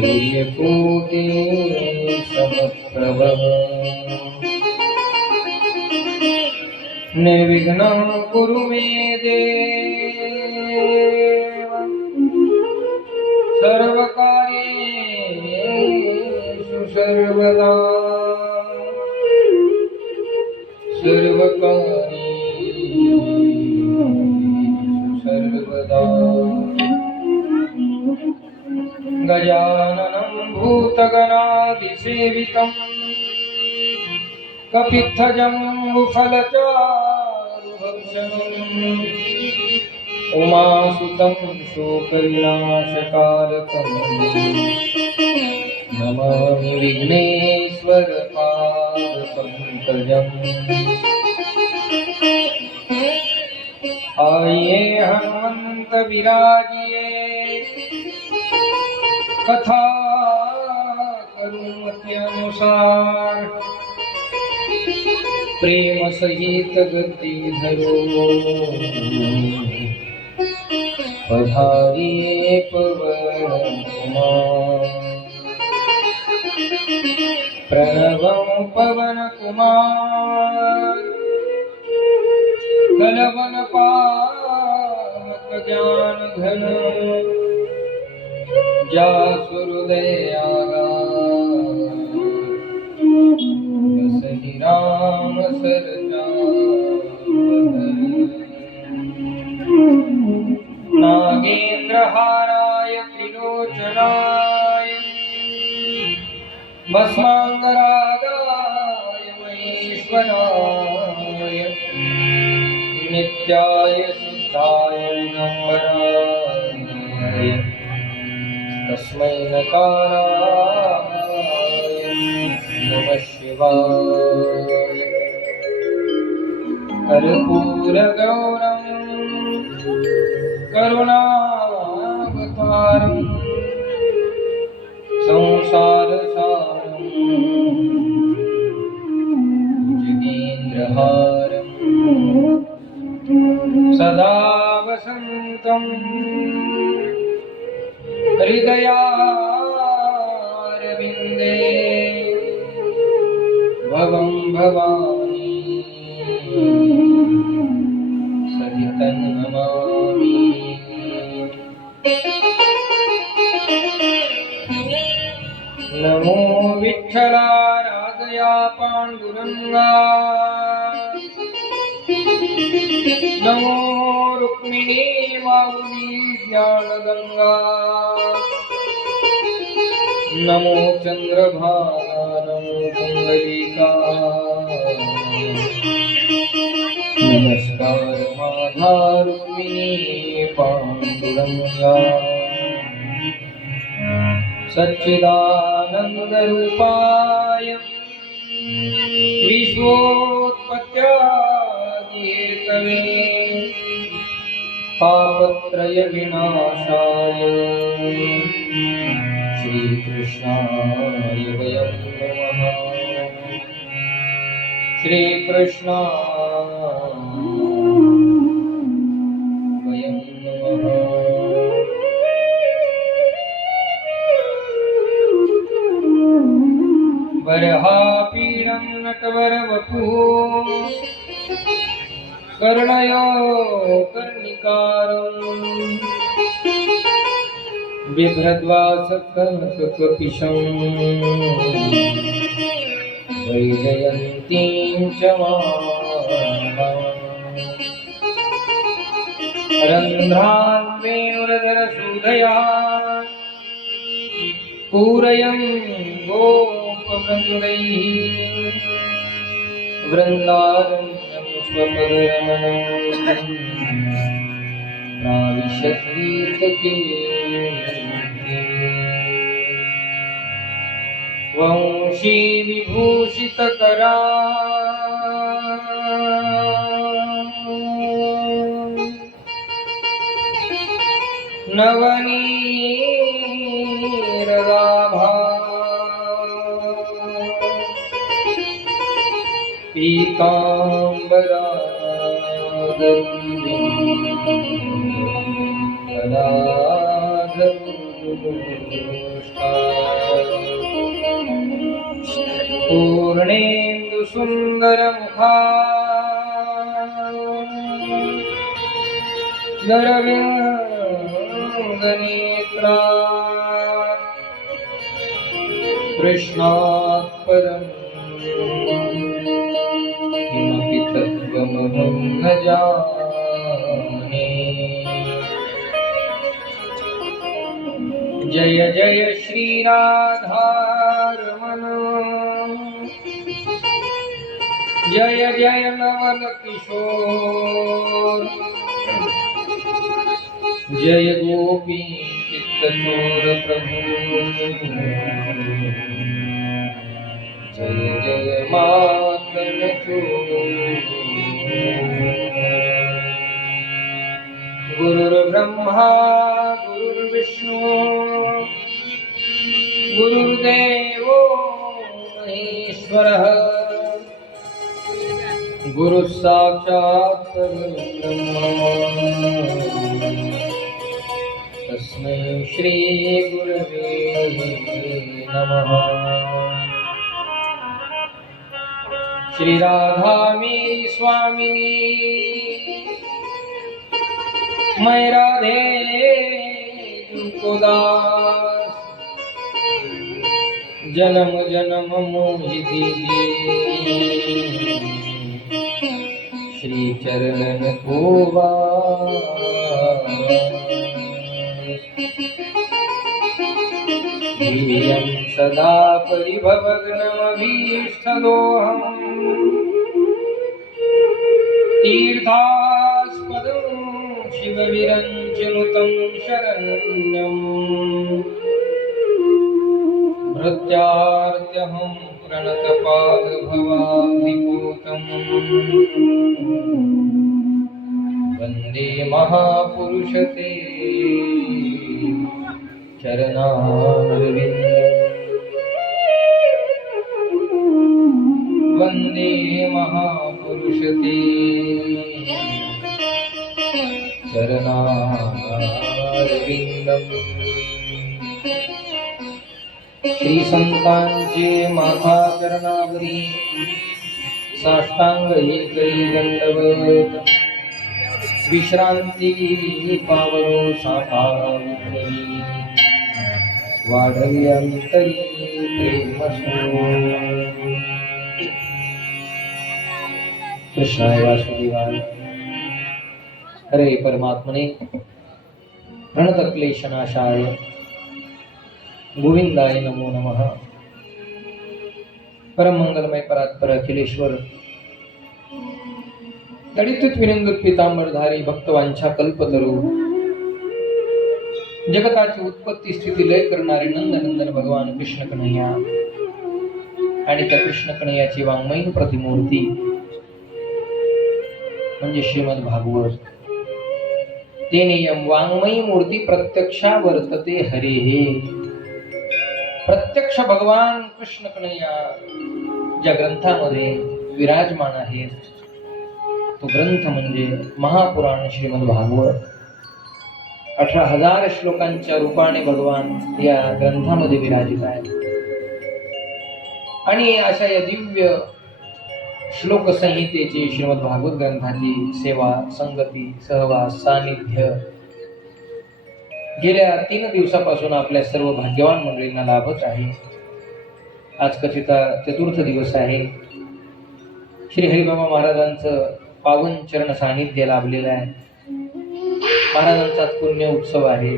सूर्यकोटि समप्रभ निर्विघ्नं कुरु मे देव सर्वकार्येषु सर्वदा सर्वदा गजाननं भूतगणादिसेवितं कपित्थजम्बुफलचारुभक्षणम् उमासुतं शोकविनाशकारकं नमामि विघ्नेश्वरपादपङ्कजम्। आइए हनुमंत विराजिए कथा करूं अति अनुसार प्रेम सहित गति धरो पधारिए पवन कुमार प्रणवं पवन कुमार कलवन पावक ज्ञान घन जासुहृदय सही राम नागेन्द्रहाराय त्रिलोचनाय भस्मांगरागाय महेश्वराय नित्याय शुद्धाय दिगंबराय तस्मै नकाराय नमः शिवाय। कर्पूरगौरं करुणावतारं संसारसारं भुजगेन्द्रहारं सदा वसन्तं हृदयारविन्दे भवं भवानी सहितं नमामि। नमो विठ्ठला रागया पाण्डुरङ्गा नमो रुक्मिणी माऊली ज्ञानगंगा नमो चंद्रभागा नमो कुंडलिका नमस्कार माधा रुक्मिणी पाण्डुरङ्गा सच्चिदानंद रूपाय विश्वोत्पत्त्यादिहेतवे तापत्रय विनाशाय श्रीकृष्णाय वयं नमः। श्रीकृष्णाय वयं नमः। वरहापीडं नटवरवपुः कर्णयो कर्णिकारं बिभ्रद्वासकनककपिशं वैजयन्तीं च मालां रन्ध्रान् वेणुरधरसूदया पूरयं गोपवृन्दैः वृन्दारण्यं स्वपदरमणं प्राविशतीर्थके वंशी विभूषितकरा नवनीरदाभा पीताम्बरा कदाधर पूर्णेन्दु सुन्दरमुखा नरविन्दनेत्रा कृष्णात् परं किमपि तत्त्वमहं न जाने। जय जय श्री राधारमण, जय जय नवल किशोर, जय गोपी चित्तचोर प्रभु, जय जय मातन चोर। गुरुर्ब्रह्मा गुरुर्विष्णु गुरुर्देवो महेश्वरः, गुरुः साक्षात् परब्रह्म, तस्मै श्री गुरवे नमः। श्री राधा मेरी स्वामिनी, मैं राधे तुमको दास, जन्म जन्म मोहि दीजिए, श्री चरणन को धियं सदा परिभवग्नमभीष्टदोहम्, तीर्थास्पदं शिवविरञ्जनुतं शरण्यम्, भृत्यार्त्यहं प्रणतपादभवाब्धिपूतं, वन्दे महापुरुषते चरणारविन्दम्, वन्दे महापुरुषते चरणारविन्दम्। श्री संतांचे माथा चरणावरी साष्टांग एकरी दंडवत, विश्रांती पावलो साठावरी, वाढव्यंतरी प्रेमसो। कृष्णाय वासुदेवाय, हरे परमात्मने प्रणतक्लेशनाशाय गोविंदाय नमो नमः। परम मंगलमय परात्पर अखिलेश्वर, दलित विनंदुत पीतांबरधारी, भक्तवांछा कल्पतरू, जगताची उत्पत्ती स्थिती लय करणारे नंदनंदन भगवान कृष्ण कन्हैया आणि त्या कृष्ण कन्हैयाची वाङ्मयीन प्रतिमूर्ती म्हणजे श्रीमद भागवत। तेनेयम वाङ्मयी मूर्ती प्रत्यक्षा वर्तते हरेः। प्रत्यक्ष भगवान कृष्ण कन्हैया ज्या ग्रंथामध्ये विराजमान आहे तो ग्रंथ म्हणजे महापुराण श्रीमद भागवत। 18,000 श्लोकांच्या रूपाने भगवान या ग्रंथामध्ये विराजित आहे आणि अशा या दिव्य श्लोक संहितेची श्रीमद भागवत ग्रंथाची सेवा, संगती, सहवास, सानिध्य गेल्या 3 दिवसापासून आपल्या सर्व भाग्यवान मंडळींना लाभत आहे। आज कथिता चतुर्थ दिवस आहे। श्री हरिबाबा महाराजांचं पावन चरण सानिध्य लाभलेलं आहे। महाराजांचा पुण्य उत्सव आहे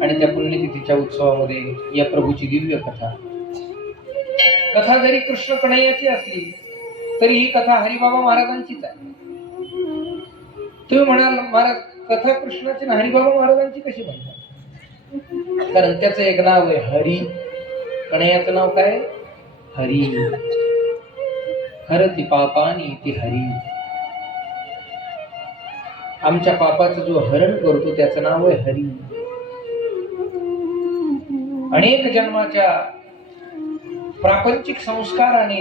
आणि त्या पुण्यतिथीच्या उत्सवामध्ये या प्रभूची दिव्य कथा जरी कृष्ण कन्हैयाची असली तरी ही कथा हरिबाबा महाराजांचीच आहे। तुम्ही म्हणाल महाराज कथा कृष्णाची आणि हरिबाबा महाराजांची कशी म्हणतात? कारण त्याचं एक नाव आहे हरी, कन्हैयाचं नाव काय? हरी। हरति पापानी ती हरी। आमच्या पापाचं जो हरण करतो त्याचं नाव आहे हरी। अनेक जन्माच्या प्रापंचिक संस्काराने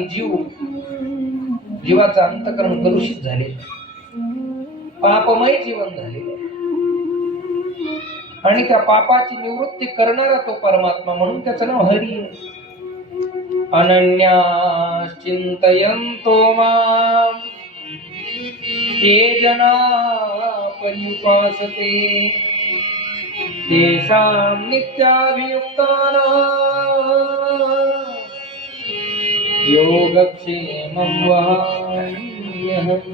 जीवाचं अंतकरण कलुषित झाले, पापमय जीवन झालेले आणि त्या पापाची निवृत्ती करणारा तो परमात्मा, म्हणून त्याचं नाव हरी आहे. अनन्याश्चिंतयन्तो मां ते जना पर्युपासते तेषां नित्याभियुक्तानां योगक्षेमं वहाम्यहम्.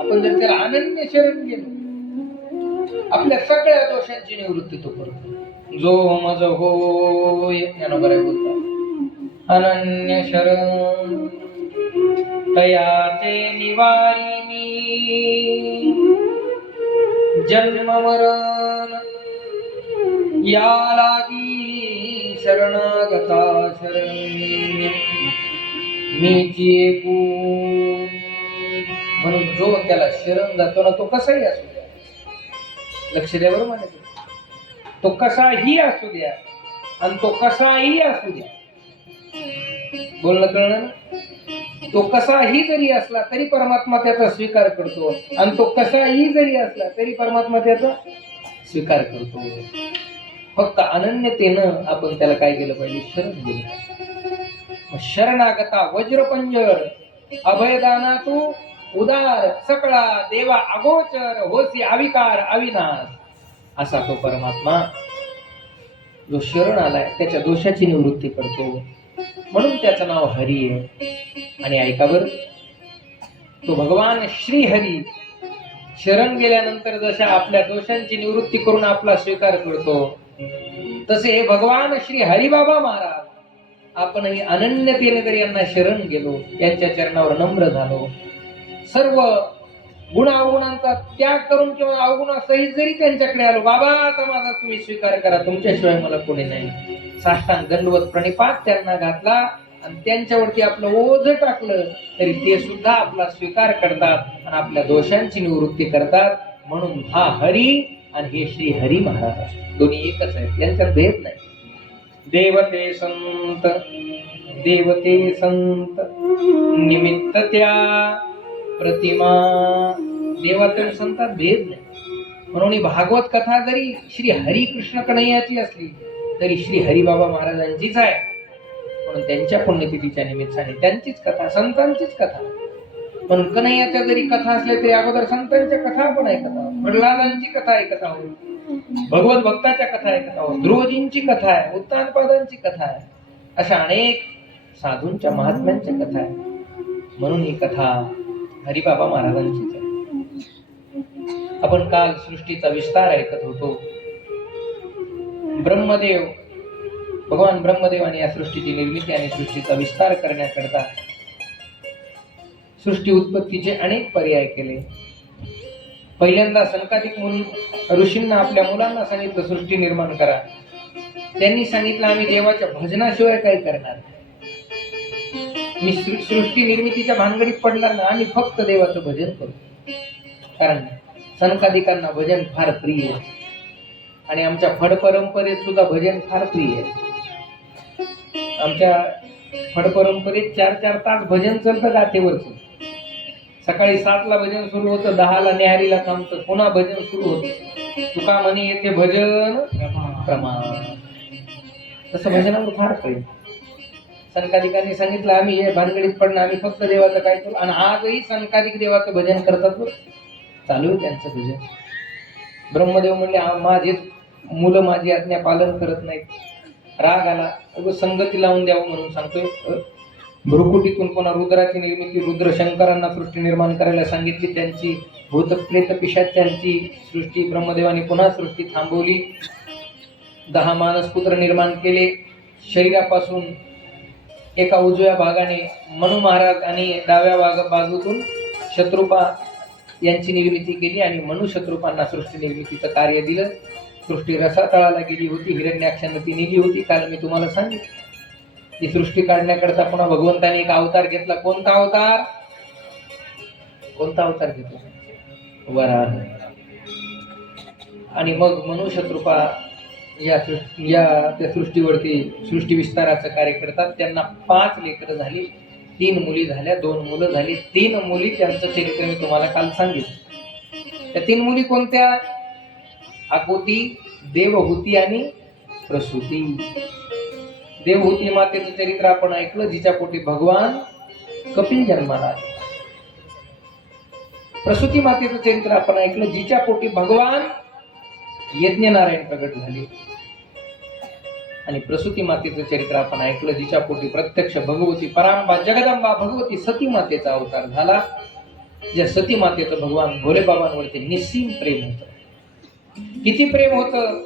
आपण जर त्याला अनन्य शरण गेलो, आपल्या सगळ्या दोषांची निवृत्ती तो करतो. जो मज होय ज्ञानोबराय बोलतात, अनन्य शरण तयाचे निवारिणी जन्म मरण या लागी शरणागता शरण मीची एकू. म्हणून जो त्याला शरण जातो ना, तो कसाही असू द्या, लक्ष द्या बरं म्हणे, तो कसाही असू द्या आणि तो कसाही असू द्या, बोलणं कळलं ना. तो कसाही जरी असला तरी परमात्मा त्याचा स्वीकार करतो, आणि तो कसाही जरी असला तरी परमात्मा त्याचा स्वीकार करतो. फक्त अनन्यतेनं आपण त्याला काय केलं पाहिजे, शरण गेलं. शरणागता वज्रपंजर अभयदाना तू उदार सकळा देवा अगोचर होसी अविकार अविनाश. असा तो परमात्मा जो शरण आलाय त्याच्या दोषाची निवृत्ती करतो, म्हणून त्याचं नाव हरी आहे. आणि ऐका बर, तो भगवान श्री हरी शरण गेल्यानंतर जशा आपल्या दोषांची निवृत्ती करून आपला स्वीकार करतो, तसे हे भगवान श्री हरिबाबा महाराज आपणही अनन्यतेने जर यांना शरण गेलो, यांच्या चरणावर नम्र झालो, सर्व गुणावगुणांचा त्याग करून किंवा अवगुणासहित जरी त्यांच्याकडे आलो, बाबा आता माझा तुम्ही स्वीकार करा, तुमच्याशिवाय मला कोणी नाही, साष्टांग दंडवत प्रणिपात त्यांना घातला आणि त्यांच्यावरती आपलं ओझ टाकलं, तरी ते सुद्धा आपला स्वीकार करतात आणि आपल्या दोषांची निवृत्ती करतात. म्हणून हा हरी आणि हे श्री हरी महाराज दोन्ही एकच आहेत, यांच्यात भेद नाही. देवते संत निमित्त त्या प्रतिमा. देवातील संतात भेद नाही. म्हणून ही भागवत कथा जरी श्री हरी कृष्ण कन्हैयाची असली तरी श्री हरिबाबा महाराजांचीच आहे. म्हणून त्यांच्या पुण्यतिथीच्या निमित्ताने त्यांचीच कथा, संतांचीच कथा. म्हणून कन्हैयाच्या जरी कथा असल्या तरी अगोदर संतांच्या कथा पण ऐकत आहोत, प्रल्हादांची कथा ऐकत आहोत, भगवत भक्ताच्या कथा ऐकत आहोत, ध्रुवजींची कथा आहे, उत्तानपादांची कथा आहे, अशा अनेक साधूंच्या महात्म्यांच्या कथा आहे. म्हणून ही कथा हरिबाबा महाराजांचीच आहे. आपण काल सृष्टीचा विस्तार ऐकत होतो. ब्रह्मदेव, भगवान ब्रह्मदेवाने या सृष्टीची निर्मिती आणि सृष्टीचा विस्तार करण्याकरता सृष्टी उत्पत्तीचे अनेक पर्याय केले. पहिल्यांदा सनकादिक ऋषींना आपल्या मुलांना सांगितलं सृष्टी निर्माण करा. त्यांनी सांगितलं आम्ही देवाच्या भजनाशिवाय काय करणार, मी सृष्टी निर्मितीच्या भानगडीत पडणार ना, आम्ही फक्त देवाचं भजन करू. कारण सनकादिकांना भजन फार प्रिय आहे आणि आमच्या फड परंपरेत सुद्धा भजन फार प्रिय आहे. आमच्या फड परंपरेत 4-4 तास भजन चालतं गाठेवरच. सकाळी 7ला भजन सुरू होतं, 10ला न्याहारीला थांबतं, पुन्हा भजन सुरू होतं. तुका म्हणे येथे भजन प्रमाण. तसं भजनावर फार प्रेम. सनकादिकांनी सांगितलं आम्ही हे भानगडीत पडणं, आम्ही फक्त देवाचं काय करू. आणि आजही सनकादिक देवाचं भजन करतात, चालू आहे त्यांचं भजन. ब्रह्मदेव म्हणले माझेच मुलं माझी आज्ञा पालन करत नाहीत. राग आला, संगती लावून द्यावं म्हणून सांगतोय. भ्रुकुटीतून पुन्हा रुद्राची निर्मिती, रुद्र शंकरांना सृष्टी निर्माण करायला सांगितली. त्यांची भूत प्रेत पिशाच्यांची सृष्टी ब्रह्मदेवाने पुन्हा सृष्टी थांबवली. 10 मानसपुत्र निर्माण केले. शरीरापासून एका उजव्या भागाने मनु महाराज आणि डाव्या बाजूतून शत्रुपा यांची निर्मिती केली आणि मनु शत्रुपांना सृष्टी निर्मितीचं कार्य दिलं. सृष्टी रसातळाला गेली होती, हिरण्याक्षाने ती नेली होती. काल मी तुम्हाला सांगितलं ती सृष्टी काढण्याकरता पुन्हा भगवंताने एक अवतार घेतला. कोणता अवतार घेतला? वराह. आणि मग मनु शत्रुपा या त्या सृष्टीवरती सृष्टी विस्ताराचं कार्य करतात. त्यांना 5 लेकरं झाली, 3 मुली झाल्या, 2 मुलं झाली. 3 मुली त्यांचं चरित्र मी तुम्हाला काल सांगितलं. त्या 3 मुली कोणत्या? आकुती, देवहूती आणि प्रसूती. देवहूती मातेचं चरित्र आपण ऐकलं, जिच्या पोटी भगवान कपिल जन्माला आले. प्रसूती मातेचं चरित्र आपण ऐकलं, जिच्या पोटी भगवान यज्ञनारायण प्रगट झाले. आणि प्रसूती मातेचं चरित्र आपण ऐकलं, जिच्या पोटी प्रत्यक्ष भगवती परांबा जगदंबा भगवती सती मातेचा अवतार झाला. ज्या सती मातेचं भगवान भोलेबाबांवरती निस्सीम प्रेम होतं. किती प्रेम होतं!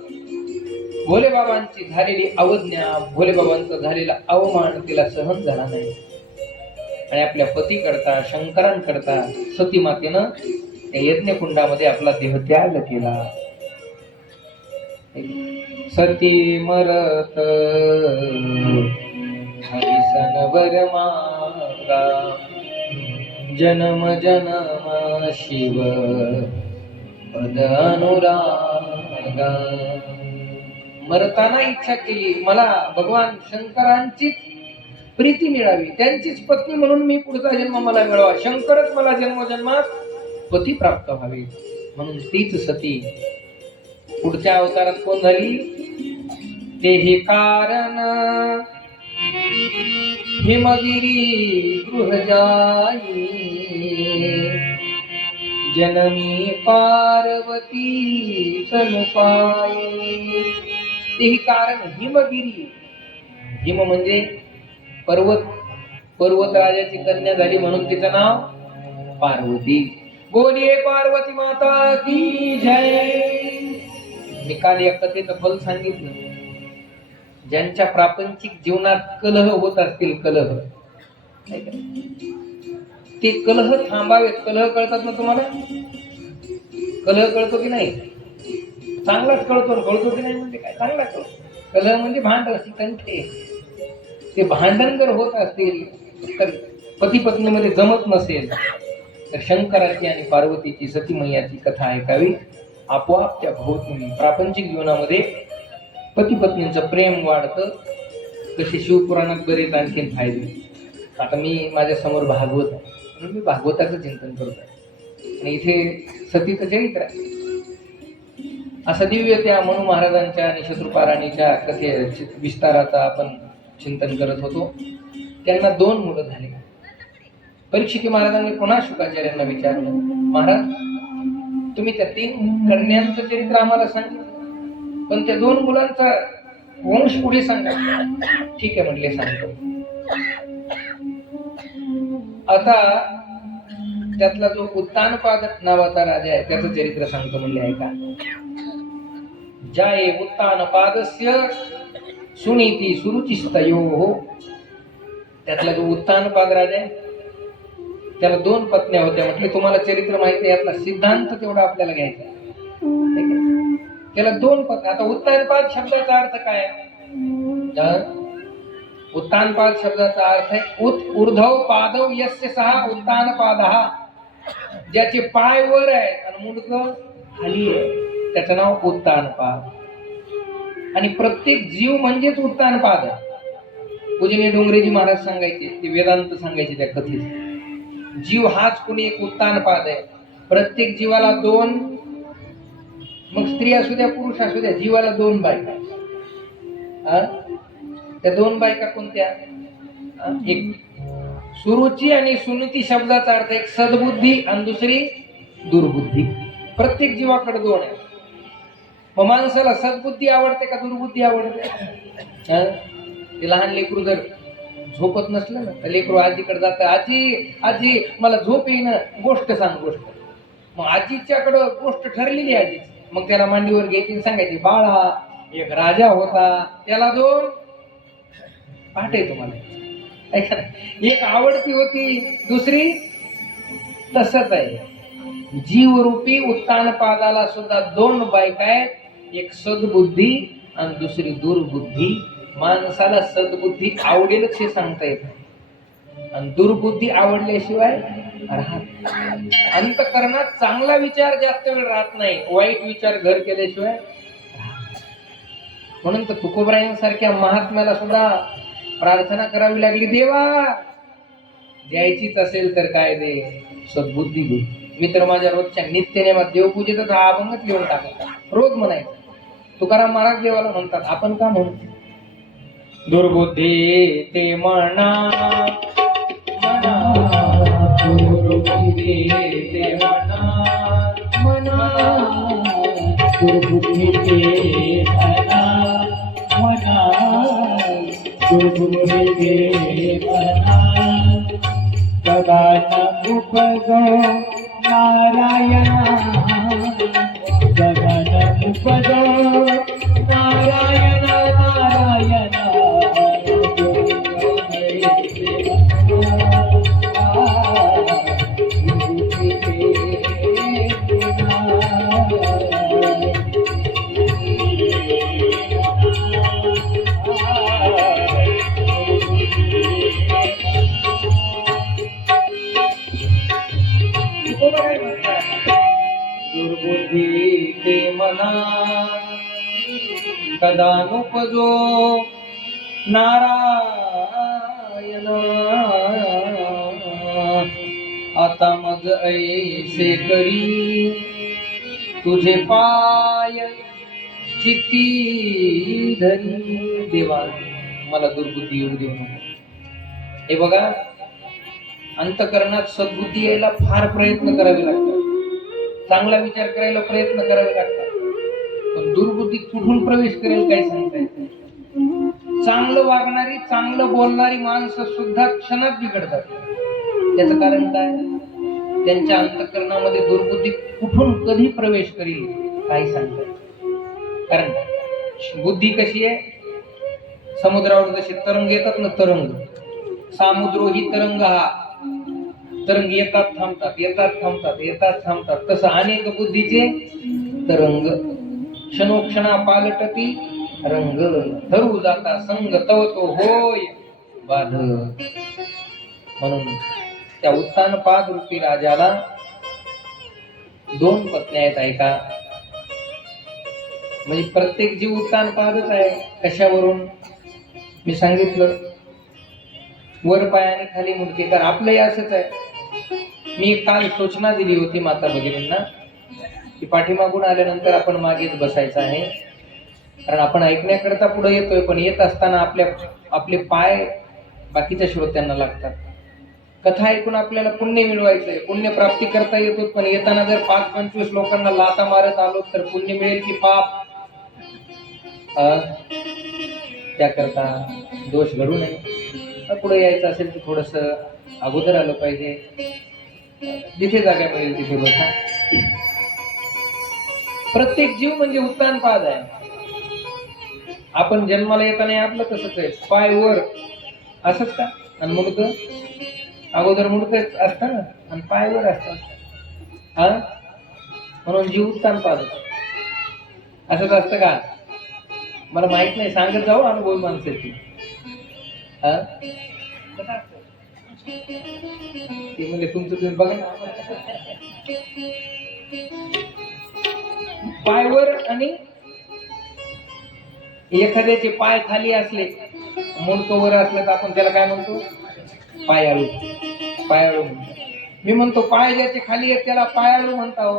भोलेबाबांची झालेली अवज्ञा, भोलेबाबांचा झालेला अवमान तिला सहन झाला नाही. आणि आपल्या पती करता, शंकरांकरता सती मातेनं या यज्ञकुंडामध्ये आपला देहत्याग केला. सती मरत हरिसनवर मागा, जन्म जन्म शिव पद अनुरागा. मरताना इच्छा केली, मला भगवान शंकरांचीच प्रीती मिळावी, त्यांचीच पत्नी म्हणून मी पुढचा जन्म मला मिळावा, शंकरच मला जन्मोजन्मात पती प्राप्त व्हावे. म्हणून तीच सती पुढच्या अवतारात कोण झाली? तेही कारण हिमगिरी गृह जाई, जननी पार्वती तनु पाई. तेही कारण हिमगिरी, हिम म्हणजे पर्वत, पर्वत राजाची कन्या झाली म्हणून तिचं नाव पार्वती. बोलिये पार्वती माता की जय. मी काल या कथेचं फल सांगितलं. ज्यांच्या प्रापंचिक जीवनात कलह होत असतील, कलह, ते कलह थांबावेत. कलह कळतात ना तुम्हाला? कलह कळतो की नाही? चांगलाच कळतो. कळतो की नाही म्हणजे काय? चांगला कळतो. कलह म्हणजे भांडण, कंठे. ते भांडण जर होत असतील, तर पती पत्नीमध्ये जमत नसेल, तर शंकराची आणि पार्वतीची सती मैयाची कथा ऐकावी. आपोआप त्या भोवती प्रापंचिक जीवनामध्ये पती पत्नींचं प्रेम वाढतं. तसे शिवपुराणात बरेच आणखीन फायदे. आता मी माझ्या समोर भागवत आहे, म्हणून मी भागवताचं चिंतन करत आहे. आणि इथे सतीचं चरित्र आहे. असं दिव्य त्या मनु महाराजांच्या आणि शत्रुपाराणीच्या कथे विस्ताराचा आपण चिंतन करत होतो. त्यांना 2 मुलं झाली. परीक्षित महाराजांनी पुन्हा शुकाचार्यांना विचारलं, महाराज तुम्ही त्या 3 कन्यांचं चरित्र आम्हाला सांगितलं, पण त्या 2 मुलांचा वंश पुढे सांगा. ठीक आहे म्हणले, सांगतो. आता त्यातला जो उत्तानपाद नावाचा राजा आहे त्याचं चरित्र सांगतो म्हणले, ऐका. जाये उत्तानपादस्य सुनीती सुरुचिस्तयोः. त्यातला जो उत्तानपाद राजा आहे त्याला 2 पत्न्या होत्या. म्हटले तुम्हाला चरित्र माहिती आहे, यातला सिद्धांत तेवढा आपल्याला घ्यायचा. त्याला 2 पत्न्या. आता उत्तानपाद शब्दाचा अर्थ काय? उत्तानपाद शब्दाचा अर्थ आहे ऊर्ध्व पादव यस्य सहा उत्तानपादः. ज्याचे पाय वर आहेत आणि मुंडकं खाली आहे त्याचं नाव उत्तानपाद. आणि प्रत्येक जीव म्हणजेच उत्तानपाद. पूजनीय डोंगरेजी महाराज सांगायचे, ते वेदांत सांगायचे त्या कथेत. जीव हाच कोणी एक उत्तानपाद आहे. प्रत्येक जीवाला 2, मग स्त्री असू द्या पुरुष असू द्या, जीवाला 2 बायका. त्या 2 बायका कोणत्या? एक सुरुची आणि सुनीती शब्दाचा अर्थ एक सद्बुद्धी आणि दुसरी दुर्बुद्धी. प्रत्येक जीवाकडे 2 आहे. मग माणसाला सद्बुद्धी आवडते का दुर्बुद्धी आवडते? ते लहान लेकरू जर झोपत नसलं ना, तर लेकरू आजीकडे जातं, आजी आजी मला झोप येईन, गोष्ट सांग गोष्ट. मग आजीच्याकडं गोष्ट ठरलेली आजी, मग त्याला मांडीवर घ्यायची सांगायची, बाळा एक राजा होता, त्याला 2 पाठे. तुम्हाला एक आवडती होती, दुसरी तसंच आहे. जीवरूपी उत्तानपादाला सुद्धा 2 बायका आहेत, एक सद्बुद्धी आणि दुसरी दुर्बुद्धी. माणसाला सद्बुद्धी आवडेलच हे सांगता येत नाही, आणि दुर्बुद्धी आवडल्याशिवाय राहत. अंतःकरणात चांगला विचार जास्त वेळ राहत नाही, वाईट विचार घर केल्याशिवाय. म्हणून तर तुकोबरायांसारख्या महात्म्याला सुद्धा प्रार्थना करावी लागली, देवा द्यायचीच असेल तर काय दे, सद्बुद्धी दे. मी तर माझ्या रोजच्या नित्यनेमात देवपूजेतच हा अभंगच लिहून टाकायचा, रोज म्हणायचा. तुकाराम महाराज देवाला म्हणतात, आपण का म्हणू? दुर्बुद्धी ते म्हणा दुर्बुद्धी ते म्हणा दुर्बुद्धी ते म्हणा दुर्बुद्धी ते म्हणा जगात उपजो नारायणा जगात उपजो नारायण नारायण दुर्बुद्धी ते मना कदानुपजो नारायण आता मग ऐसे करी तुझे पाय चित्ती धरी. देवा मला दुर्बुद्धी येऊ देऊ नको. हे बघा, अंतकरणात सद्बुद्धी यायला फार प्रयत्न करावे लागतात, चांगला विचार करायला प्रयत्न करावे लागतात, पण दुर्बुद्धी कुठून प्रवेश करेल काही सांगता येत नाही. चांगलं वागणारी चांगलं बोलणारी माणसं सुद्धा क्षणात बिघडतात. त्याचं कारण काय? त्यांच्या अंतकरणामध्ये दुर्बुद्धी कुठून कधी प्रवेश करेल काही सांगता येत. कारण बुद्धी कशी आहे, समुद्रावर जसे तरंग येतात ना, तरंग सामुद्रो ही तरंग, हा तरंग येतात थांबतात येतात थांबतात येतात थांबतात, तसं अनेक बुद्धीचे तरंग क्षणोक्षणा पालटती रंग धरू जाता संग तव तो होय बाध. म्हणून त्या उत्तानपाद रूपी राजाला दोन पत्न्या आहेत. ऐका, म्हणजे प्रत्येक जीव उत्तानपादच आहे. कशावरून? मी सांगितलं, वर पाय आणि खाली मुंडके. तर आपलंही असंच आहे. मी काल सूचना दिली होती माता भगिनींना की पाठीमागून आल्यानंतर आपण मागेच बसायचं आहे, कारण आपण ऐकण्याकरता पुढे येतोय, पण येत असताना आपले पाय बाकीच्या श्रोत्यांना लागतात. कथा ऐकून आपल्याला पुण्य मिळवायचंय, पुण्य प्राप्ती करता येतो, पण येताना जर 5-25 लोकांना लाता मारत आलो तर पुण्य मिळेल की पाप? त्याकरता दोष घडू नये. पुढे यायचं असेल तर थोडस अगोदर आलं पाहिजे. जिथे जागा मिळेल तिथे बसा. प्रत्येक जीव म्हणजे उत्तानपाद आहे. आपण जन्माला येताना आपलं तसंच आहे, पाय वर असंच का, आणि मुडकं अगोदर मुडकं असतं ना, आणि पाय वर असतात. म्हणून जीव उत्तानपाद असंच असतं का? मला माहित नाही, सांगत जाऊ अनुभव माणसाची. ते म्हणजे तुमचं तुम्ही बघा ना. पायवर आणि एखाद्याचे पाय खाली असले, मुंडकं वर असले तर आपण त्याला काय म्हणतो? पायाळू. पायाळू म्हणतो. मी म्हणतो पाय ज्याचे खाली आहेत त्याला पायाळू म्हणता.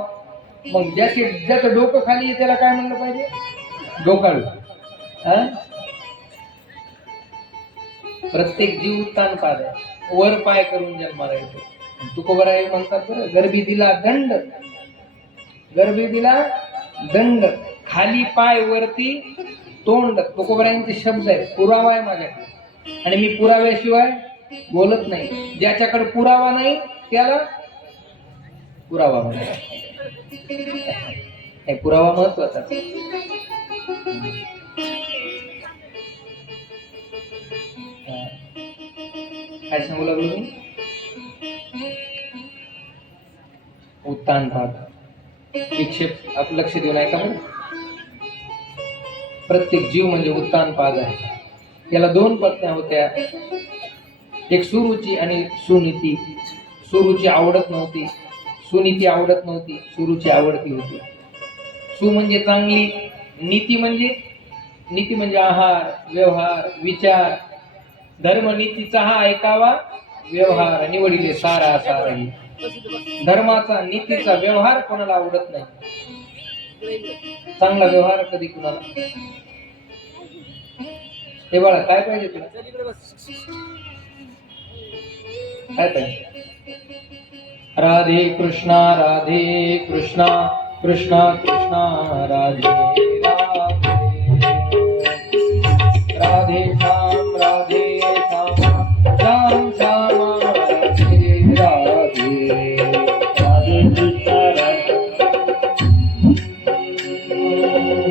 मग ज्याचं डोकं खाली आहे त्याला काय म्हणलं पाहिजे? डोकाळू. प्रत्येक जीव उत्तानपाद आहे. वर पाय करून जन्माला येतो. तुकोबराय म्हणतात बरं, गर्भी दिला दंड, गर्भी दिला दंड, खाली पाय वरती तोंड. तुकोबरायांचे शब्द आहेत, पुरावा आहे माझ्याकडे, आणि मी पुराव्याशिवाय बोलत नाही. ज्याच्याकडे पुरावा नाही त्याला पुरावा म्हणतात. पुरावा महत्वाचा. काय सांगू लागलो मी? उत्तानपाद. विक्षेप आप लक्ष देऊन ऐका बरं. प्रत्येक जीव म्हणजे उत्तानपाद आहे. याला दोन पत्न्या होत्या, एक सुरुची आणि सुनीती. सुरुची आवडत नव्हती, सुनीती आवडत नव्हती, सुरुची आवडती होती. सु म्हणजे चांगली, नीती म्हणजे आहार, व्यवहार, विचार, धर्म नीतीचा हा ऐकावा, व्यवहार निवडिले सारा साराही. धर्माचा नीतीचा व्यवहार कोणाला आवडत नाही. चांगला व्यवहार कधी कुणाला. हे बाळा काय पाहिजे तुला, काय पाहिजे. राधे कृष्णा कृष्णा कृष्णा राधे राधे. राधे श्याम राधे श्याम श्याम श्याम राधे राधे.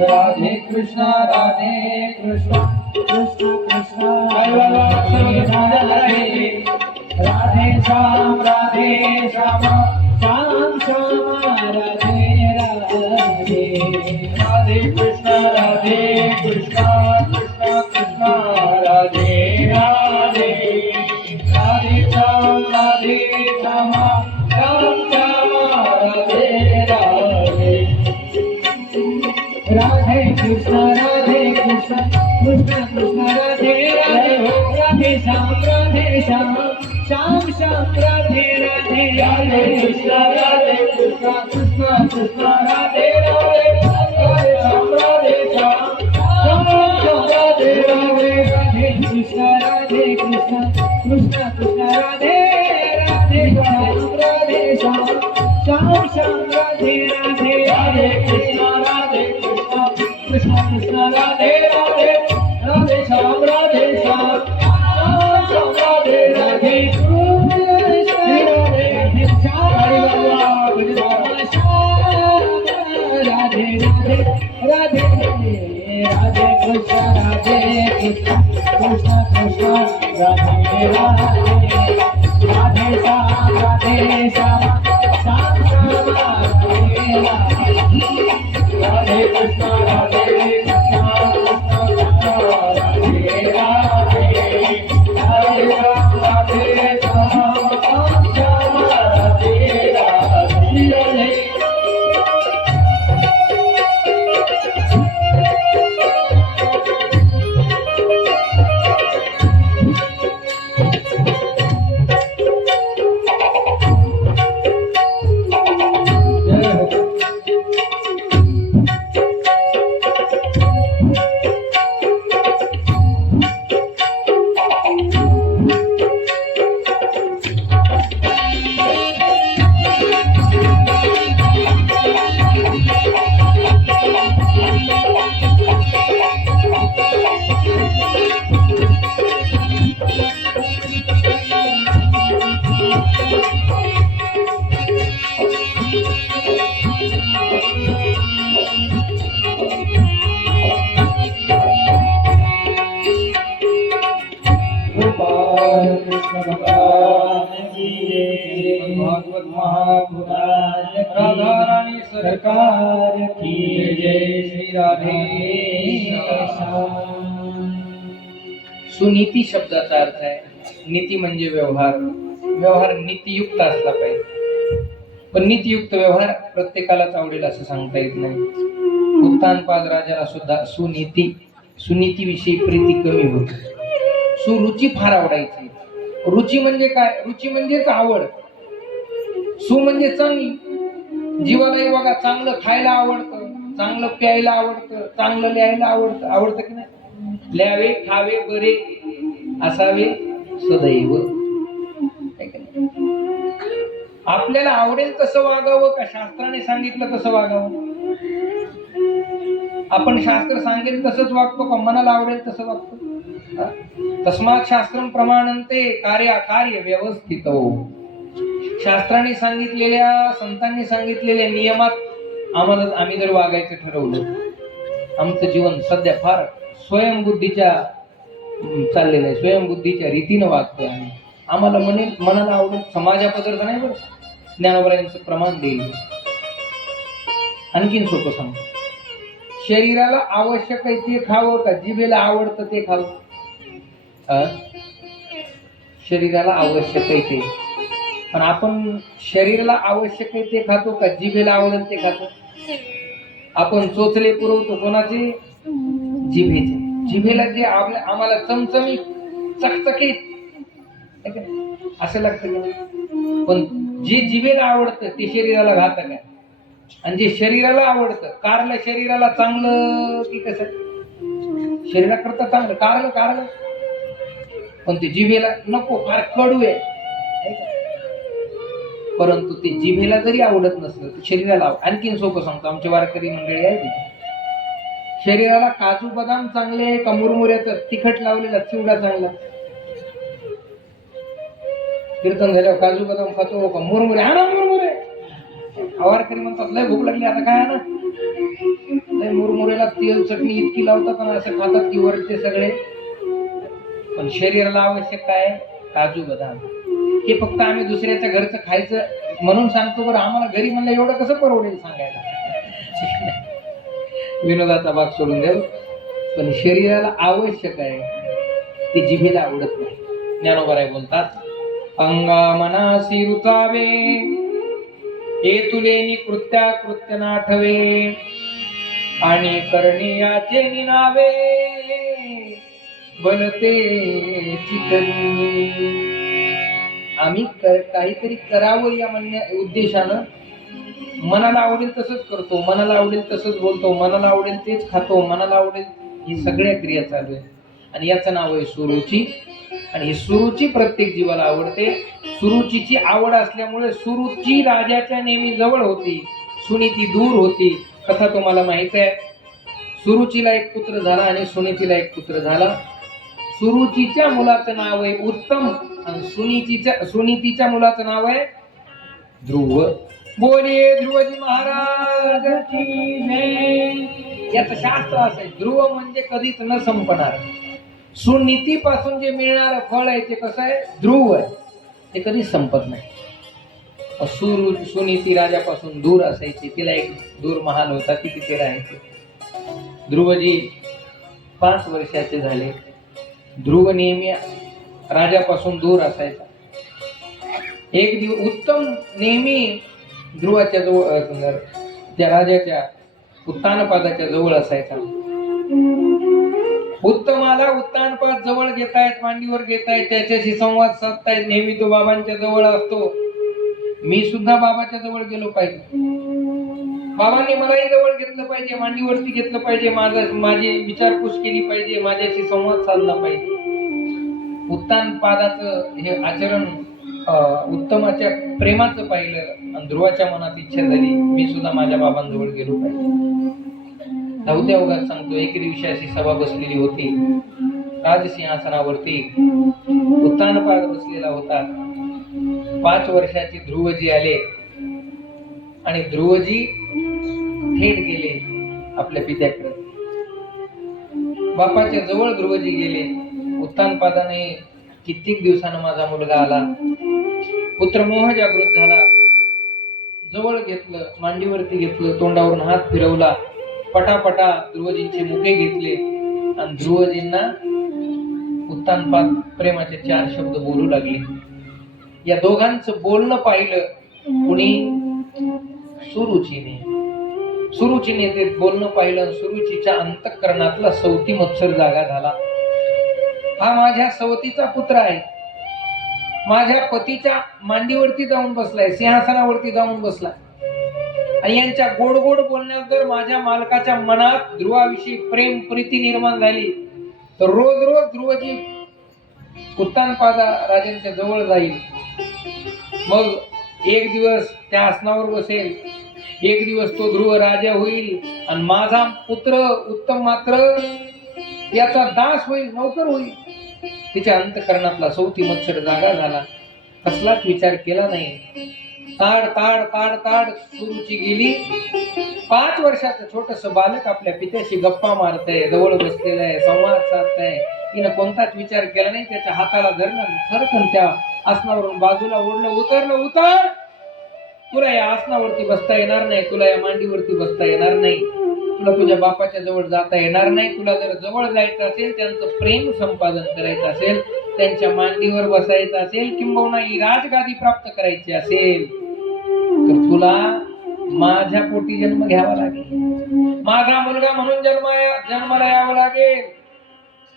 राधे कृष्णा राधे कृष्णा कृष्णा कृष्णा राधे राधे श्याम श्याम श्याम राधे राधे. राधे कृष्णा कृष्णा कृष्णा कृष्णा राधे राधे. राधे श्याम श्याम श्याम श्याम राधे राधे. राधे कृष्णा कृष्णा कृष्णा राधे राधे. राधे श्याम श्याम श्याम राधे राधे. राधे कृष्णा कृष्णा कृष्णा राधे राधे. राधे श्याम श्याम श्याम राधे राधे. राधे कृष्णा कृष्णा कृष्णा राधे राधे. राधे श्याम श्याम राधे राधे. राधे कृष्णा कृष्णा कृष्णा राधे राधे. राधे श्याम राधे राधे. राधे राधे राधे कृष्णा कृष्णा कृष्णा राधे राधे. राधे श्याम श्याम श्याम राधे राधे. राधे कृष्णा कृष्णा कृष्णा राधे राधे. राधे राम राधे श्याम श्याम राधे राधे. भागवत महापुराण राधा रानी सरकार की जय. श्री राधे. सुनीती शब्दाचा अर्थ आहे, नीती म्हणजे व्यवहार. व्यवहार नीतियुक्त असला पाहिजे. पण नीतियुक्त व्यवहार प्रत्येकालाच आवडेल असं सांगता येत नाही. उत्तानपाद राजाला सुद्धा सुनीतीविषयी प्रीती कमी होती. सुरुची फार आवडायची. रुची म्हणजे काय? रुची म्हणजेच आवड. सु म्हणजे चांगली. जीवालाही बघा चांगलं खायला आवडतं, चांगलं प्यायला आवडतं, चांगलं लिहायला आवडतं की नाही? लिहावे खावे बरे असावे सदैव. आपल्याला आवडेल तसं वागावं का शास्त्राने सांगितलं तसं वागावं? आपण शास्त्र सांगेल तसंच वागतो का मनाला आवडेल तसं वागतो? तस्मात् शास्त्रम प्रमाणन्ते कार्य व्यवस्थित. शास्त्राने सांगितलेल्या संतांनी सांगितलेल्या नियमात आम्ही जर वागायचं ठरवलं, आमचं जीवन सध्या फार स्वयंबुद्धीच्या चाललेलं आहे, स्वयंबुद्धीच्या रीतीनं वागतोय आम्ही. आम्हाला मनाला आवडेल समाजा पदार्थ नाही बरं. ज्ञानोबरायांचं प्रमाण देईल. आणखीन सोपं सांगतो, शरीराला आवश्यक आहे ते खावं का जिभेला आवडतं ते खावं? शरीराला आवश्यक आहे ते, पण आपण शरीराला आवश्यक आहे ते खातो का जिभेला आवडेल ते खातो? आपण चोचले पुरवतो कोणाचे? जिभेचे. जिभेला जे आम्हाला चमचमीत चकचकीत असं लागतं. पण जे जिभेला आवडतं ते शरीराला घातक आहे, आणि जे शरीराला आवडतं, कारलं शरीराला चांगलं की कसं, शरीराकरता चांगलं कारलं कारलं, पण ते जिभेला नको, फार कडू आहे. परंतु ते जिभेला जरी आवडत नसलं तर शरीराला आणखीन सोपं सांगतो, आमचे वारकरी मंडळी आहे तिथे, शरीराला काजू बदाम चांगले का मुरमुऱ्याचं तिखट लावलेला चिवडा चांगला? कीर्तन झाल्यावर काजू बदाम खातो का मुरमुरे? आणा मुरमुरे. वारकरी म्हणतात लय भूक लागली आता काय, आणा लय मुरमुरेला तेल चटणी इतकी लावतात आणि असं खातात की वरचे सगळे. पण शरीराला आवश्यक काय? काजू बदाम. हे फक्त आम्ही दुसऱ्याच्या घरचं खायचं म्हणून सांगतो, बरं आम्हाला घरी म्हणलं एवढं कसं परवडेल सांगायला. विनोदाचा भाग सोडून द्या, पण शरीराला आवश्यक आहे ते जिभेला आवडत नाही. ज्ञानोबराय बोलतात, अंगा मनासी रुचावे हे तुले कृत्या कृत्य नाठवे, आणि करण्याचे निनावे बनते चितनी. आम्ही काहीतरी करावं या म्हणण्या उद्देशानं मनाला आवडेल तसंच करतो, मनाला आवडेल तसंच बोलतो, मनाला आवडेल तेच खातो, मनाला आवडेल ही सगळ्या क्रिया चालू आहे. आणि याचं नाव आहे सुरुची. आणि ही सुरुची प्रत्येक जीवाला आवडते. सुरुचीची आवड असल्यामुळे सुरुची राजाच्या नेहमी जवळ होती, सुनीती दूर होती. कथा तुम्हाला माहित आहे. सुरुचीला एक पुत्र झाला आणि सुनीतीला एक पुत्र झाला. सुरुचीच्या मुलाचं नाव आहे उत्तम आणि सुनीतीच्या मुलाचं नाव आहे ध्रुव. बोलिये ध्रुवजी महाराजांची जय. याचं शास्त्र असं आहे, ध्रुव म्हणजे कधीच न संपणार. सुनीतीपासून जे मिळणारं फळ आहे ते कसं आहे? ध्रुव आहे, ते कधीच संपत नाही. सुनीती राजापासून दूर असायची, तिला एक दूर महाल होता, ती तिथे राहायची. ध्रुवजी 5 वर्षाचे झाले. ध्रुव नेहमी राजापासून दूर असायचा. एक दिवस उत्तम नेहमी ध्रुवाच्या जवळ, त्या राजाच्या उत्तानपादाच्या जवळ असायचा. उत्तमाला उत्तानपाद जवळ घेतायत, मांडीवर घेतायत, त्याच्याशी संवाद साधतायत. नेहमी तो बाबांच्या जवळ असतो. मी सुद्धा बाबाच्या जवळ गेलो पाहिजे, बाबांनी मलाही जवळ घेतलं पाहिजे, मांडीवरती घेतलं पाहिजे, माझी विचारपूस केली पाहिजे, माझ्याशी संवाद साधला पाहिजे. उत्तानपादाचं हे आचरण उत्तमाच्या प्रेमाचं पाहिलं आणि ध्रुवाच्या मनात इच्छा झाली, मी सुद्धा माझ्या बाबांजवळ गेलो पाहिजे. धावत्या ओघात सांगतो, एक दिवशी अशी सभा बसलेली होती. राजसिंहासनावरती उत्तानपाद बसलेला होता. 5 वर्षाचे ध्रुवजी आले आणि ध्रुवजी थेट गेले आपल्या पित्याकडे. बापाच्या जवळ ध्रुवजी गेले. उत्तानपादाने कित्येक दिवसानं माझा मुलगा आला. पुत्र मोह जागृत झाला. जवळ घेतलं, मांडीवरती घेतलं, तोंडावरून हात फिरवला, पटापटा ध्रुवजींचे मुखे घेतले आणि ध्रुवजींना उत्तानपाद प्रेमाचे 4 शब्द बोलू लागले. या दोघांचं बोलणं पाहिलं कुणी? सुरुचीने. सुरुचीने ते बोलणं पाहिलं. सुरुचीच्या अंतःकरणातला सवती मत्सर जागा झाला. हा माझ्या सवतीचा पुत्र आहे, माझ्या पतीच्या मांडीवरती जाऊन बसलाय, सिंहासनावरती जाऊन बसलाय, आणि यांच्या गोड गोड बोलण्यात जर माझ्या मालकाच्या मनात ध्रुवाविषयी प्रेम प्रीती निर्माण झाली तर रोज रोज ध्रुवजी उत्तानपादा राजांच्या जवळ जाईल. मग एक दिवस त्या आसनावर बसेल, एक दिवस तो ध्रुव राजा होईल आणि माझा पुत्र उत्तम मात्र याचा दास होईल, नौकर होईल. तिच्या अंतःकरणातला सवती मत्सर जागा झाला. कसलाच विचार केला नाही. ताड ताड ताड ताड सुरुची गेली. 5 वर्षाचं छोटस बालक आपल्या पित्याशी गप्पा मारतय, जवळ बसलेलं आहे, संवाद साधतय. तिनं कोणताच विचार केला नाही. त्याच्या हाताला धरलं, खरकन त्या आसनावरून बाजूला ओढलं. उतरलं, उतर, तुला या आसनावरती बसता येणार नाही, तुला या मांडीवरती बसता येणार नाही, तुला तुझ्या बापाच्या जवळ जाता येणार नाही. तुला जर जवळ जायचं असेल, त्यांचं प्रेम संपादन करायचं असेल, त्यांच्या मांडीवर बसायचं असेल, किंबहुना ही राजगादी प्राप्त करायची असेल तर तुला माझ्या पोटी जन्म घ्यावा लागेल, माझा मुलगा म्हणून जन्माला यावं लागेल.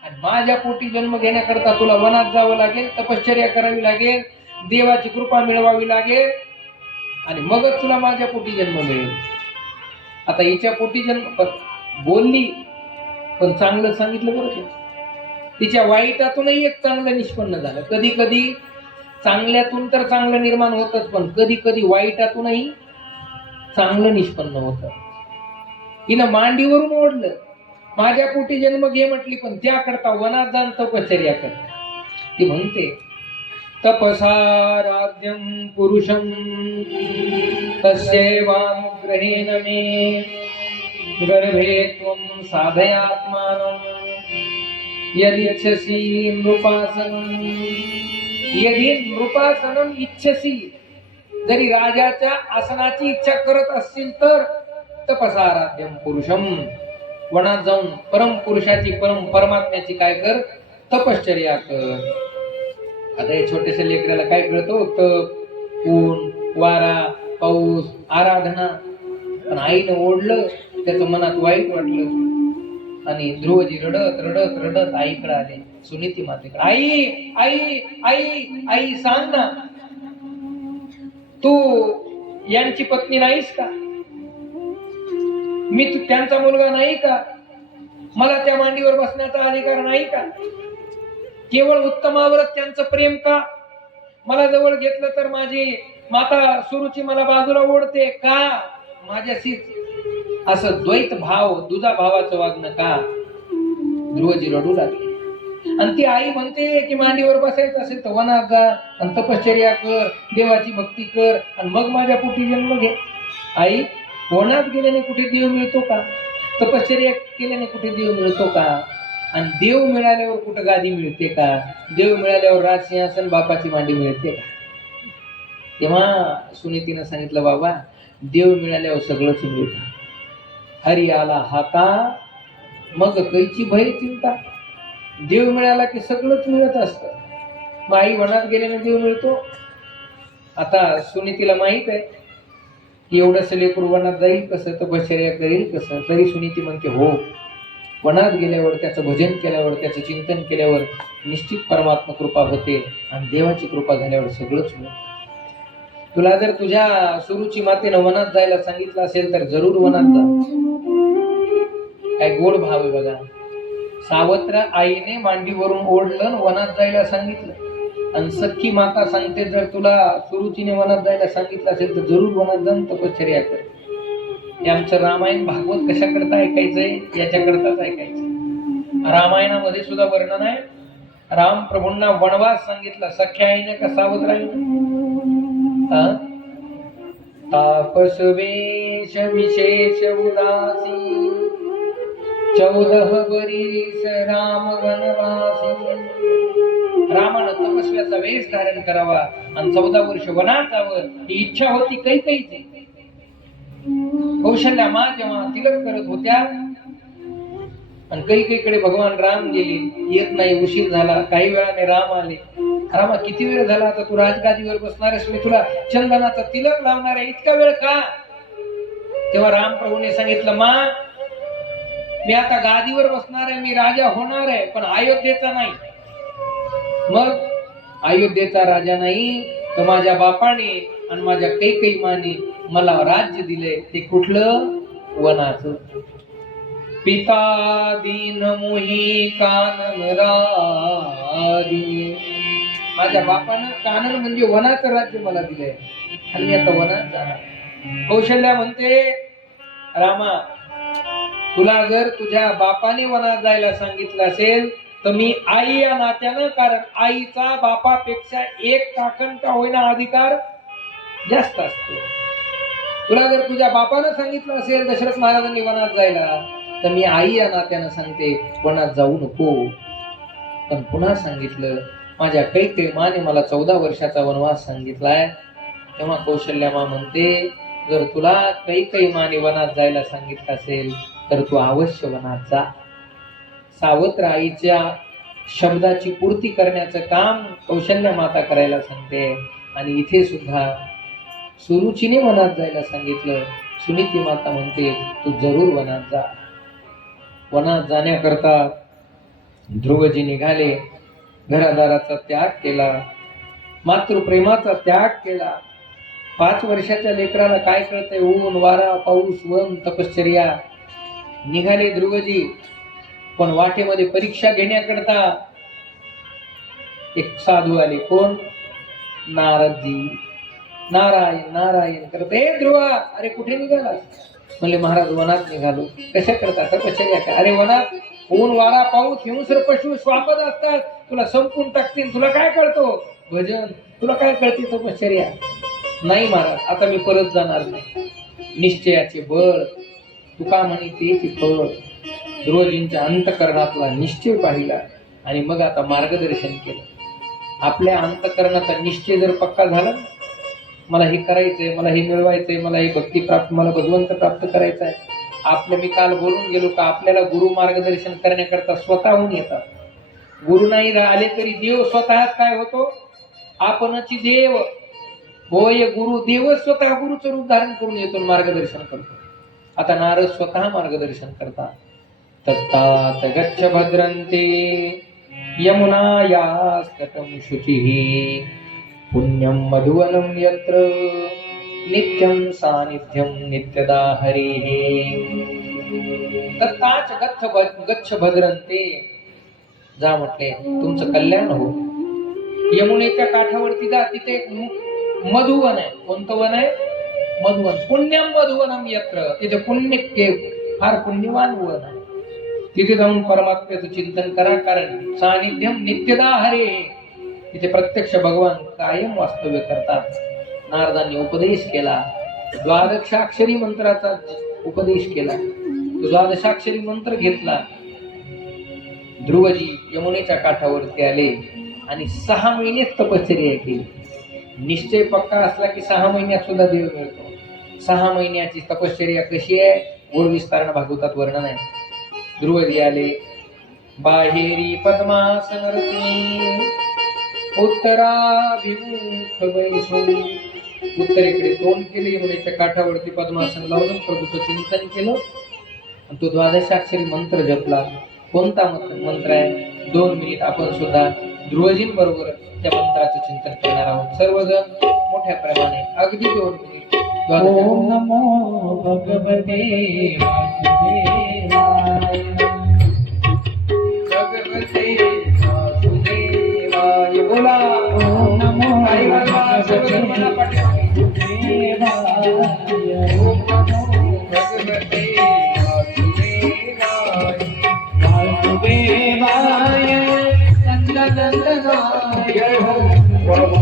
आणि माझ्या पोटी जन्म घेण्याकरता तुला वनात जावं लागेल, तपश्चर्या करावी लागेल, देवाची कृपा मिळवावी लागेल. आणि मगच तुला माझ्या पोटी जन्म मिळेल. आता हिच्या पोटी जन्म बोलली, पण चांगलं सांगितलं बरं ते. तिच्या वाईटातूनही एक चांगलं निष्पन्न झालं. कधी कधी चांगल्यातून तर चांगलं निर्माण होतच, पण कधी कधी वाईटातूनही चांगलं निष्पन्न होतं. हिनं मांडीवरून ओढलं, माझ्या पोटी जन्म घे म्हटली, पण त्याकरता वनात जाऊन तपश्चर्या कर. ती म्हणते तपसाराध्यं पुरुषं तस्यैवानुग्रहेण मे गर्भे त्वं साधयात्मानं यदिच्छसि नृपासनं. यदि नृपासनं इच्छसी, जरी राजाच्या आसनाची इच्छा करत असतील तर तपसाराध्यं पुरुषम, वनात जाऊन परम पुरुषाची परमात्म्याची काय कर, तपश्चर्या कर. आता हे छोट्याशा लेकराला काय कळतो, तप, ऊन, वारा, पाऊस, आराधना. पण आईनं ओढलं, त्याचं मनात वाईट वाटलं आणि ध्रुवजी रडत रडत रडत आईकडे आले, सुनीती मातेकडे. आई आई आई आई सांग ना, तू यांची पत्नी नाहीस का? मी त्यांचा मुलगा नाही का? मला त्या मांडीवर बसण्याचा अधिकार नाही का? केवळ उत्तमावरच त्यांचं प्रेम का? मला जवळ घेतलं तर माझी माता सुरुची मला बाजूला ओढते का? माझ्याशी असं द्वैत भाव, दुजा भावाचं वागणं का? ध्रुवजी रडू लागले. आणि ती आई म्हणते की मांडीवर बसायचं असेल तर वनात जा आणि तपश्चर्या कर, देवाची भक्ती कर आणि मग माझ्या पोटी जन्म घे. आई, वनात गेल्याने कुठे देव मिळतो का? तपश्चर्या केल्याने कुठे देव मिळतो का? आणि देव मिळाल्यावर कुठं गादी मिळते का? देव मिळाल्यावर राजसिंहासन बापाची मांडी मिळते का? तेव्हा सुनीतीनं सांगितलं, बाबा, देव मिळाल्यावर सगळंच मिळतं. हरी आला हाता मग कैची भय चिंता. देव मिळाला की सगळंच मिळत असतं. मग आई वनात गेल्याने देव मिळतो. आता सुनीतीला माहित आहे की एवढंच लेकरू वनात जाईल कसं, तपश्चर्या करेल कसं. तरी सुनीती म्हणते, हो, वनात गेल्यावर, त्याचं भजन केल्यावर, त्याचं चिंतन केल्यावर निश्चित परमात्मा कृपा होते आणि देवाची कृपा झाल्यावर सगळंच मिळतं. तुला जर तुझ्या सुरुची मातेनं वनात जायला सांगितलं असेल तर जरूर वनात जा. काय गोड भाव आहे बघा. सावत्र आईने मांडीवरून ओढलं, वनात जायला सांगितलं, आणि सख्खी माता सांगते जर तुला सुरुचीने वनात जायला सांगितलं असेल तर जरूर वनात जाऊन तपश्चर्या कर. हे आमचं रामायण भागवत कशाकरता ऐकायचंय? याच्याकरताच ऐकायचं. रामायणामध्ये सुद्धा वर्णन आहे. राम प्रभूंना वनवास सांगितला, सख्या आईने का सावत्र आईने? तापस वेश विशेष उदासी 14 वरीस राम वनवासी. रामानं तपस्व्याचा वेश धारण करावा आणि 14 वर्ष वनात जावं ही इच्छा होती कैकेयीची. कौशल्या मा जेव्हा तिलक करत होत्या आणि कैकेयीकडे भगवान राम गेले, येत नाही, उशीर झाला. काही वेळाने राम आले. रामा, किती वेळ झाला? आता तू राजगादीवर बसणार आहेस, मी तुला चंदनाचा तिलक लावणार आहे, इतका वेळ का? तेव्हा राम प्रभूने सांगितलं, मा, मी आता गादीवर बसणार आहे, मी राजा होणार आहे, पण अयोध्येचा नाही. मग अयोध्येचा राजा नाही तर माझ्या बापाने आणि माझ्या कैकेयी माने मला राज्य दिले. ते कुठलं? वनाचं. पिता दीन मोही कानन राजी. माझ्या बापानं कानन म्हणजे वनाचं राज्य मला दिलंय आणि मी आता वनात जाणार. कौशल्या म्हणते, रामा, तुला जर तुझ्या बापाने वनात जायला सांगितलं असेल तर मी आई या नात्यानं, कारण आईचा बापापेक्षा 1 काकण का होईना अधिकार जास्त असतो. तुला जर तुझ्या बापानं सांगितलं असेल दशरथ महाराजांनी वनात जायला तर मी आई या नात्यानं सांगते, वनात जाऊ नको. पण पुन्हा सांगितलं, माझ्या कैकेयी माने मला 14 वर्षाचा वनवास सांगितलाय. तेव्हा कौशल्या म्हणते, जर तुला कैकेयी माने वनात जायला सांगितलं असेल तर तू अवश्य वनात जा. सावत्र आईच्या शब्दाची पूर्ती करण्याचं काम कौशल्या माता करायला सांगते. आणि इथे सुद्धा सुरुचीने वनात जायला सांगितलं. सुनीती माता म्हणते, तू जरूर वनात जा. वनात जाण्याकरता ध्रुवजी निघाले. घरादाराचा त्याग केला, मातृप्रेमाचा त्याग केला. 5 वर्षाच्या लेकराला काय कळतंय? ऊन वारा पाऊस वन तपश्चर्या. निघाले ध्रुवजी, पण वाटेमध्ये परीक्षा घेण्याकरता एक साधू आले. कोण? नारदजी. नारायण नारायण करत. ए ध्रुवा, अरे कुठे निघाला? म्हणले महाराज वनात निघालो. कशा करता? तपश्चर्या का? अरे वनात ऊन वारा पाऊस हिंस्र पशु स्वापद असतात, तुला संपून टाकतील. तुला काय कळतो? भजन. तुला काय कळते तपश्चर्या? नाही महाराज, आता मी परत जाणार नाही. निश्चयाचे बळ, तुका म्हणे तेच फळ. ध्रुवजींच्या अंतकरणातला निश्चय पाहिला आणि मग आता मार्गदर्शन केलं. आपल्या अंतकरणाचा निश्चय जर पक्का झाला, मला हे करायचंय, मला हे मिळवायचंय, मला हे भक्ती प्राप्त, मला भगवंत प्राप्त करायचं आहे. आपलं मी काल बोलून गेलो का आपल्याला गुरु मार्गदर्शन करण्याकरता स्वतःहून येतात. गुरु नाही आले तरी देव स्वतःच काय होतो? आपणची देव होय. गुरु देव स्वतः गुरुचं रूप धारण करून येतो, मार्गदर्शन करतो. आता नारद स्वतः मार्गदर्शन करतात. तत्तात गच्छ भद्रन्ते यमुनायास्तटं शुचिः पुण्यं मधुवनं यत्र नित्यं सानिध्यं नित्यदा हरिः. तत्ताच गच्छ भद्रन्ते, जा म्हटले तुमचं कल्याण हो. यमुनेच्या काठावरती जा, तिथे एक मधुवन आहे. कोणतं वन आहे? मधुवन. पुण्यम मधुवनम यत्र, तिथे पुण्य फार पुण्यवान वन आहे. तिथे जाऊन परमात्म्याचं चिंतन करा, कारण सानिध्यम नित्यदा हरे, तिथे प्रत्यक्ष भगवान कायम वास्तव्य करतात. नारदांनी उपदेश केला, द्वादशाक्षरी मंत्राचा उपदेश केला. द्वादशाक्षरी मंत्र घेतला. ध्रुवजी यमुनेच्या काठावरती आले आणि 6 महिने तपश्चर्या केली. निश्चय पक्का असला की 6 महिन्यात सुद्धा देव मिळतो. 6 महिन्याची तपश्चर्या कशी आहे? गोड विस्तारण भागवतात वर्णन आहे. ध्रुवजी आले. बाहेरी पद्मासन रचनी उत्तराभिमुख बैसून, उत्तरेकडे तोंड केले. यमुनेच्या काठावरती पद्मासन लावून प्रभूचं चिंतन केलं आणि तो द्वादशाक्षरी मंत्र जपला. कोणता मंत्र आहे? 2 मिनिट आपण सुद्धा ध्रुवजींबरोबर त्या मंत्राचं चिंतन करणार आहोत. सर्वजण मोठ्या प्रमाणे अगदी 2 मिनिट. ओम नमो भगवते वासुदेवाय, भगवते वासुदेवाय. बोला ओम नमो भगवते वासुदेवाय, ओम नमो भगवते वासुदेवाय, वासुदेवाय नंदनंदनाय वासुदेवाय.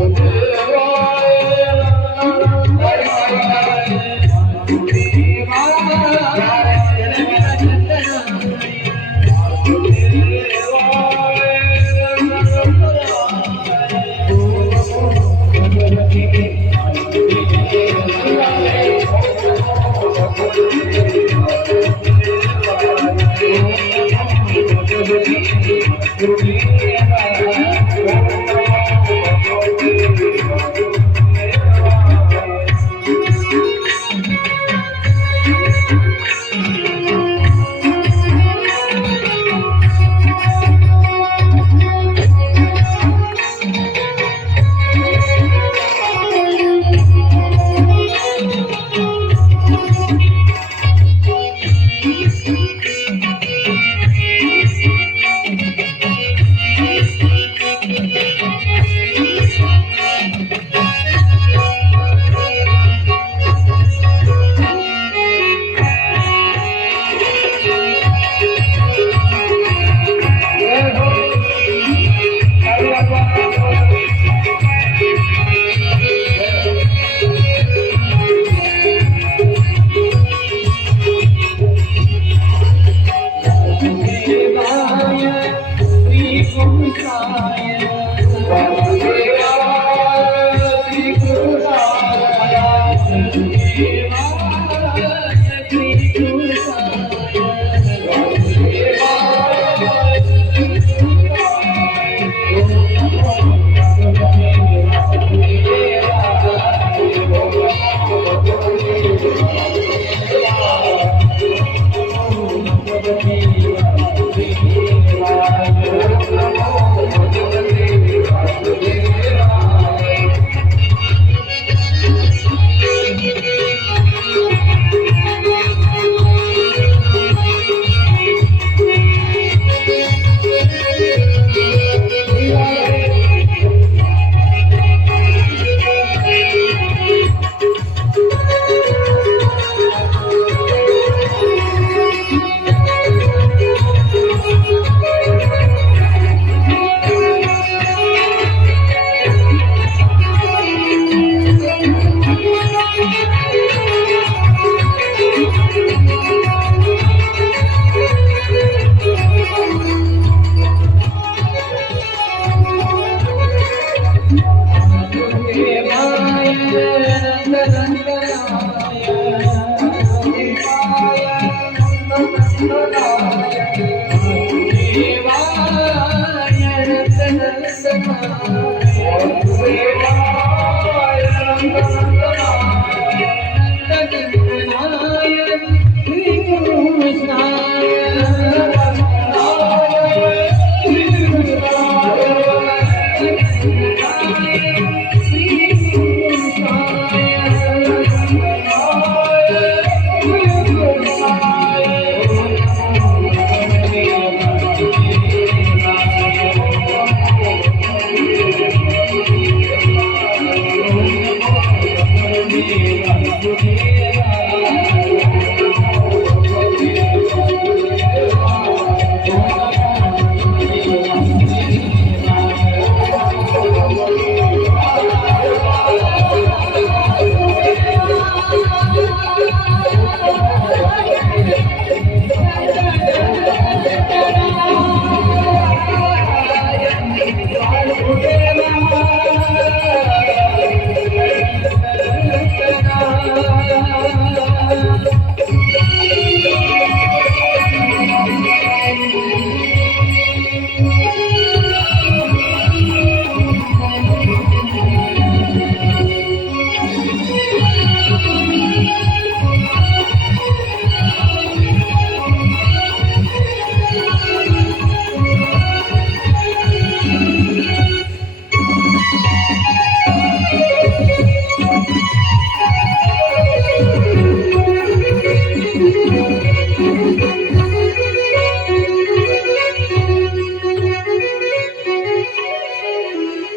Thank you.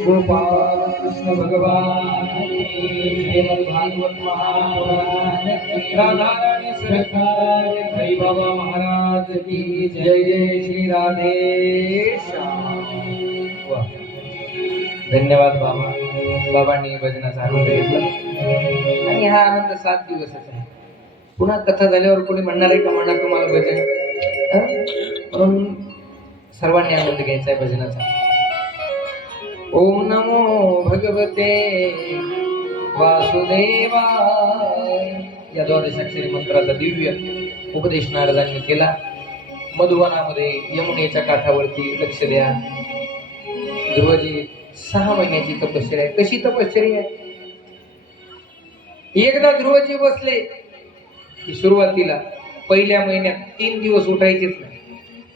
गोपाल कृष्ण भगवान श्रीमद् भागवत महापुराण राधा रानी सरकार हरी बाबा महाराज की जय जय श्री राधे श्याम. वाह. धन्यवाद बाबा. बाबांनी भजनाचा आनंद घेतला आणि हा आनंद 7 दिवसाचा आहे. पुन्हा कथा झाल्यावर कोणी म्हणणार आहे का म्हणणार तुम्हाला भजन, म्हणून सर्वांनी आनंद घ्यायचा आहे भजनाचा. ओम नमो भगवते वासुदेवाय या 12 अक्षरी मंत्राचा दिव्य उपदेश नारदांनी केला. मधुवनामध्ये यमुनेच्या काठावरती लक्ष द्या. ध्रुवजी 6 महिन्याची तपश्चर्या आहे. कशी तपश्चर्या आहे? एकदा ध्रुवजी बसले की सुरुवातीला पहिल्या महिन्यात 3 दिवस उठायचेच नाही.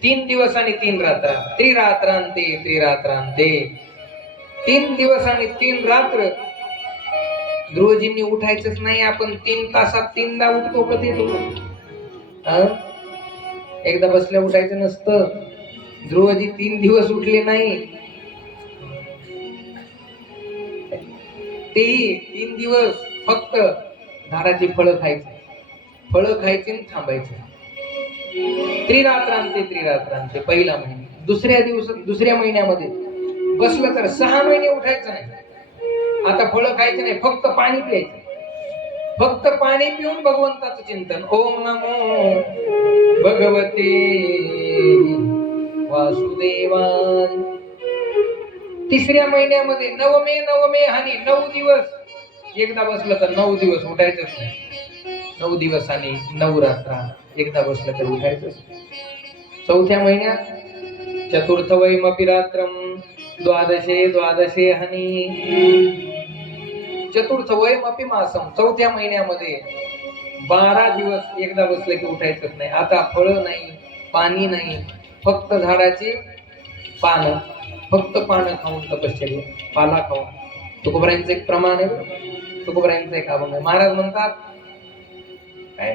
3 दिवस आणि 3 रात्र, त्रिरात्रांते त्रिरात्रांते, 3 दिवस आणि 3 रात्र ध्रुवजींनी उठायचंच नाही. आपण 3 तासात 3दा उठतो कधी एकदा बसल्या उठायचं नसतं. ध्रुवजी 3 दिवस उठले नाही. तेही 3 दिवस फक्त झाडाची फळं खायची, फळं खायची आणि थांबायचे. त्रिरात्रांते त्रिरात्रांते पहिला महिना. दुसऱ्या महिन्यामध्ये बसलं तर 6 महिने उठायचं नाही. आता फळं खायचं नाही, फक्त पाणी प्यायचं. फक्त पाणी पिऊन भगवंताचं चिंतन. ओम नमो भगवते वासुदेवाय. तिसऱ्या महिन्यामध्ये नवमे आणि 9 दिवस एकदा बसलं तर 9 दिवस उठायचंच नाही. 9 दिवस आणि 9 रात्र एकदा बसलं तर उठायचंच. चौथ्या महिन्यात चतुर्थ वैमपि रात्रम द्वादशे हनी. चतुर्थ वैमपि मासम. चौथ्या महिन्यामध्ये 12 दिवस एकदा बसलं की उठायचंच नाही. आता फळं नाही, पाणी नाही, फक्त झाडाची पानं, फक्त पानं खाऊन तपश्चर्या, पाला खाऊन. तुकोबरायांचं एक प्रमाण आहे, तुकोबरायांचं एक अभंग आहे. महाराज म्हणतात काय,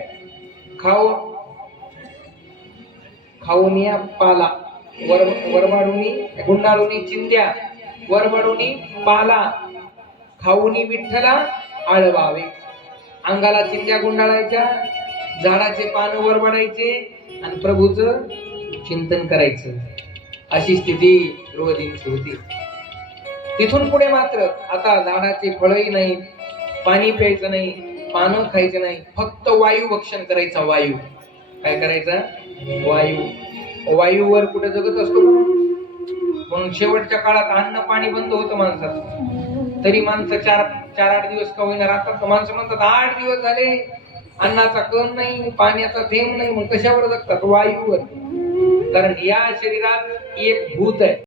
खाऊन या पाला, वरवाडुनी गुंडाळुनी चिंध्या, वरवडुनी पाला, खाऊनी विठ्ठला आळवावे. अंगाला चिंध्या गुंडाळायच्या, झाडाचे पान वरवडायचे आणि प्रभूचं चिंतन करायचं. अशी स्थिती ध्रुवजींची होती. तिथून पुढे मात्र आता झाडाचे फळही नाही, पाणी प्यायचं नाही, पानं खायचं नाही, फक्त वायू भक्षण करायचा. वायू काय करायचा? वायू. वायूवर कुठे जगत असतो म्हणून शेवटच्या काळात अन्न पाणी बंद होतं माणसाचं. तरी माणसं 4-8 दिवस का होईना राहतात. माणसं म्हणतात 8 दिवस झाले अन्नाचा कण नाही, पाण्याचा थेंब नाही, मग कशावर जगतात? वायूवर. कारण या शरीरात एक भूत आहे